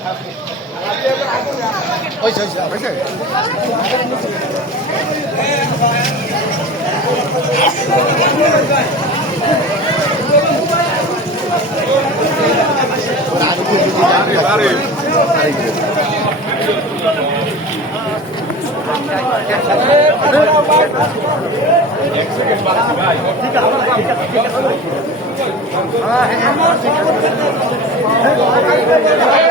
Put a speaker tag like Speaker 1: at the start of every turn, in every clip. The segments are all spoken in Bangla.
Speaker 1: ঠিক আছে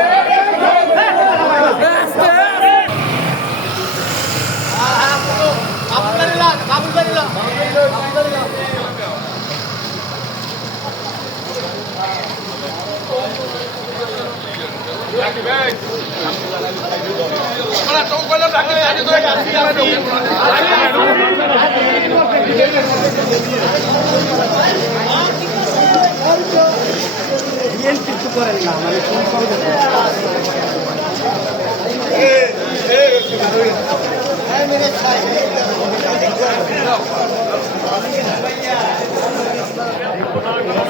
Speaker 1: হয়েছে হয়েছে হয়েছে
Speaker 2: হ্যাঁ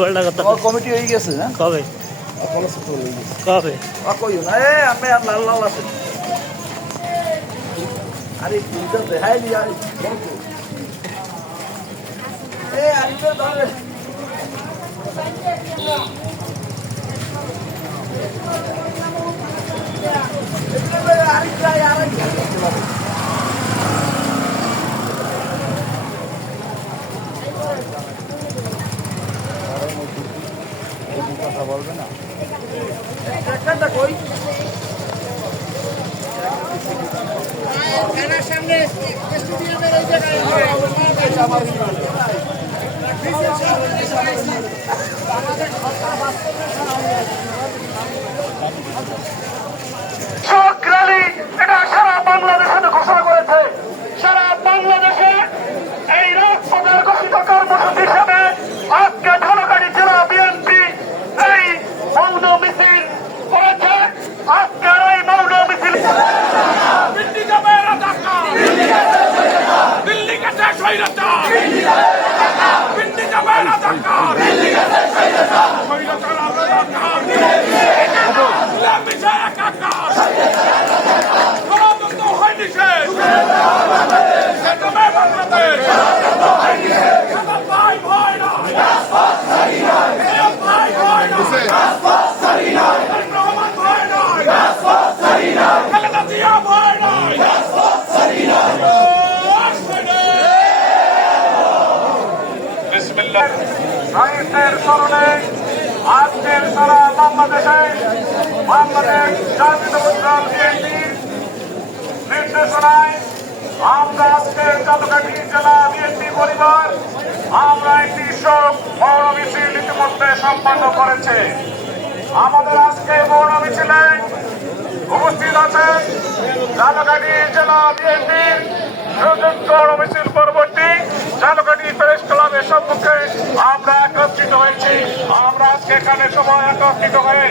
Speaker 2: উল্টা কথা।
Speaker 3: কমিটি হয়ে গেছে হ্যাঁ
Speaker 2: কবে? কবে
Speaker 3: কইও না। এ আমি আর লাল লাল আছে। আরে তুইটা দেখাই দি আরে এ তো ধরে কথা বলবে না? একটা কই সক্রালি এটা সারা বাংলাদেশে ঘোষণা করেছে সারা বাংলাদেশে এই রাজপথের ঘোষিত কর্মসূচি হিসেবে আজকে ঝালকাঠি জেলা বিএনপি এই মৌন মিছিল করেছে আজকের এই মৌন মিছিল
Speaker 4: দিল্লি যাবে রাজাকার দিল্লি গেছে স্বৈরাচার দিল্লি যাবে রাজাকার স্বৈরাচার রাজাকার মিশে একাকার সমাবদ্ধ হয়নি শেষ যাবে বাংলাদেশ সবার ভাই ভয় নয় এম ভাই ভয় নয় তারেক রহমান ভয় নয় খালেদা জিয়া ভয় নয়
Speaker 3: শহীদদের স্মরণে আজকের সারা বাংলাদেশে বাংলাদেশ জাতীয় উজ্জ্বল বিএনপির নির্দেশনায় আমরা আজকে চালকাঠি জেলা বিএনপি পরিবার, আমরা একটি শোক বড় মিছিল ইতিমধ্যে সম্পন্ন করেছে। আমাদের আজকে বড় মিছিলে উপস্থিত আছেন চালকাঠি জেলা বিএনপির পরবর্তী ঝালকাটি প্রেস ক্লাবের সম্মুখে আমরা একত্রিত হয়েছি। আমরা আজকে এখানে সবাই একত্রিত হয়ে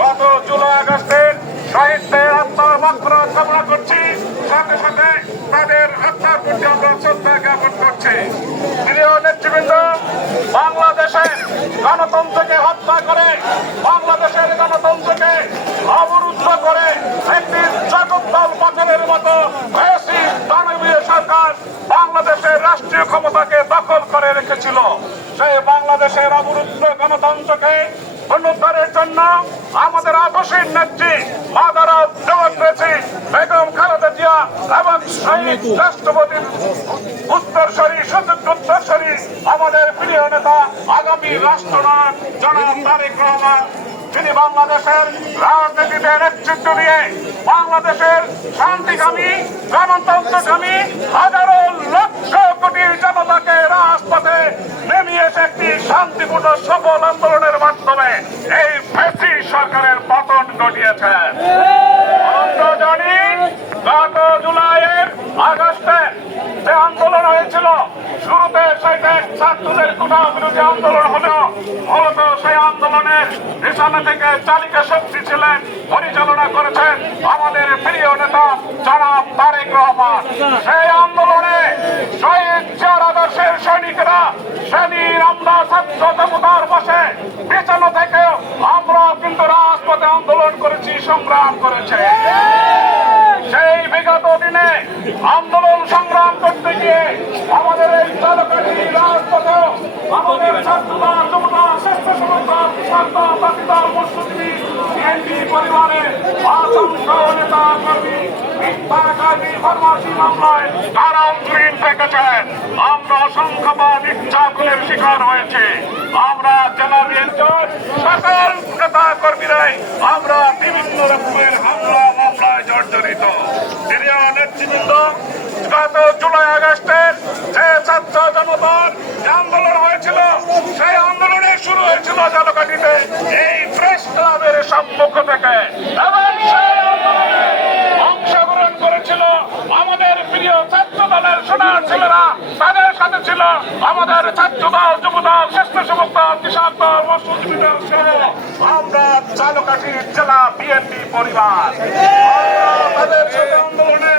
Speaker 3: গত জুলাই আগস্টের শহীদদের আত্মার মাত্রা কামনা করছি। সাথে তাদের আত্মার প্রতি আমরা বাংলাদেশের গণতন্ত্রকে হত্যা করে, বাংলাদেশের গণতন্ত্রকে অবরুদ্ধ করে একটি হয়েছিল সেই বাংলাদেশের অবরুদ্ধ গণতন্ত্রকে পুনরুদ্ধারের জন্য আমাদের আপসীর নেত্রী মাদার বেগম খালেদা জিয়া এবং উত্তরসরী সুযোগ্য উত্তরসরী আমাদের প্রিয় নেতা আগামী রাষ্ট্রনায়ক জনাব তারেক রহমান তিনি বাংলাদেশের রাজনীতিতে নেতৃত্ব দিয়ে বাংলাদেশের শান্তিকামী গণতন্ত্রকামী হাজারো লক্ষ কোটি জনতাকে রাজপথে নেমিয়েছে একটি শান্তিপূর্ণ সফল আন্দোলনের মাধ্যমে এই ফেসি সরকারের পতন জানি গত জুলাইয়ের আগস্টে যে আন্দোলন হয়েছিল, শুরুতে সেটা ছাত্রদের বিরোধী আন্দোলন হলেও, মূলত সেই আন্দোলনের নিশানা থেকে চালিকা শক্তি ছিলেন, পরিচালনা করেছেন আমাদের প্রিয় নেতা জনাব তারেক রহমান। সেই আন্দোলনে শহীদ চার আদর্শের সৈনিকরা সেদিন আমরা জনতার বসে পেছানো থেকেও আমরা কিন্তু রাজপথে আন্দোলন করেছি, সংগ্রাম করেছে। সেই বিগত দিনে আন্দোলন সংগ্রাম করতে গিয়ে আমাদের এই চালকাঠি রাজপথে আমাদের ছাত্ররা যুবরা শ্রেষ্ঠ সমতা সন্তান বাতিদার মৎস্যজীবী বিএনপি পরিবারের অসংখ্য নেতা কর্মী মিথ্যা কাজী ফার্মাসি মামলায় তারা অগ্রিম থেকেছেন আমরা অসংখ্যবার নির্যাতনের শিকার হয়েছে। আমরা জেলা রেঞ্জের সকল নেতা কর্মীরাই আমরা বিভিন্ন রকমের হামলা, মামলায় জর্জরিত। প্রিয় নেতৃবৃন্দ, গত জুলাই আগস্টের যে ছাত্র জনতার আন্দোলন হয়েছিল, সেই আন্দোলনে শুরু হয়েছিল জলকাঠিতে। এই ক্লাবের সম্মুখ থেকে। অংশগ্রহণ করেছিল আমাদের প্রিয় ছাত্র দলের সোনার ছেলেরা। তাদের সাথে ছিল আমাদের ছাত্র দল যুব দল শ্রেষ্ঠ যুবক দল কৃষক দল আমরা চালকাঠির জেলা বিএনপি পরিবার। তাদের সাথে আন্দোলনে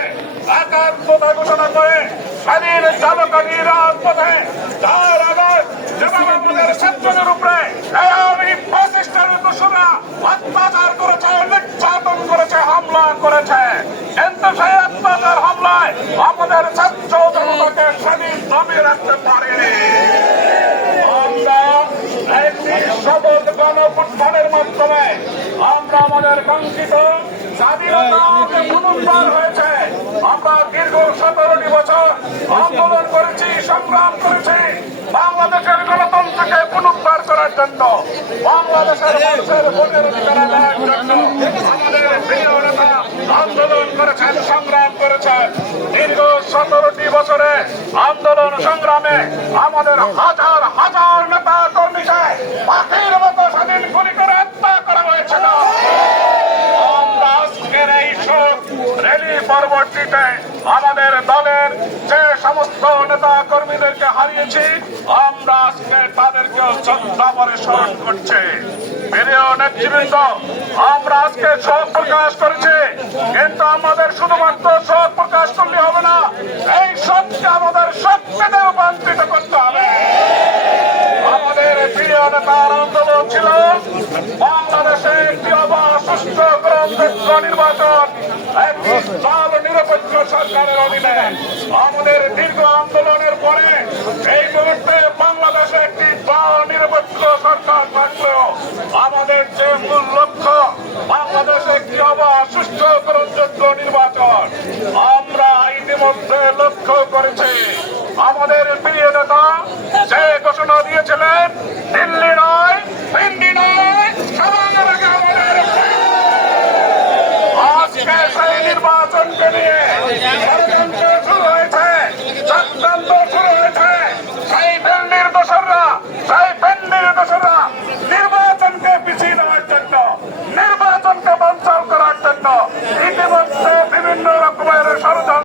Speaker 3: একাত্মতা ঘোষণা করে স্বাধীন চালকাঠি রাজপথে চার আগস্ট যেভাবে আমাদের ছাত্রদের উপরে, এই ফ্যাসিস্টের দোষরা অত্যাচার করেছে নির্যাতন করেছে হামলা করেছে কিন্তু সেই অত্যাচার হামলায় আমাদের ছাত্র জনতাকে স্বাধীন রাখতে পারেনি আমরা একটি শপথ গণপুত্থানের মাধ্যমে আমরা আমাদের কাঙ্ক্ষিত স্বাধীনতা পুনরুদ্ধার হয়েছে। আমরা দীর্ঘ সতেরোটি বছর আন্দোলন করেছি সংগ্রাম করেছি। বাংলাদেশের গণতন্ত্রকে পুনরুদ্ধার করার জন্য বাংলাদেশের মানুষের ভোটের অধিকার আদায়ের জন্য আমাদের প্রিয় নেতা আন্দোলন করেছেন সংগ্রাম করেছেন। দীর্ঘ সতেরোটি বছরে সংগ্রামে আমাদের হাজার নেতা কর্মীকে পাখির মতো স্বাধীন গুলি করে হত্যা করা হয়েছিল আমরা আজকের এই শোক র্যালি পরবর্তীতে আমাদের দলের যে সমস্ত নেতা কর্মীদেরকে হারিয়েছি। আমরা আজকে তাদেরকে শ্রদ্ধা করে স্মরণ করছি। প্রিয় নেতৃবৃন্দ, আমরা আজকে শোক প্রকাশ করেছি। কিন্তু আমাদের শুধুমাত্র শোক প্রকাশ করলে হবে না, এই শোককে আমাদের শক্তিতে রূপান্তরিত করতে হবে। আমাদের প্রিয় নেতার আন্দোলন ছিল। বাংলাদেশে একটি অবাধ নির্বাচন, একটি দল নিরপেক্ষ সরকারের অধীনে। আমাদের দীর্ঘ আন্দোলনের পরে এই মুহূর্তে বাংলাদেশে একটি দল নিরপেক্ষ সরকার থাকলেও আমাদের যে バージョ。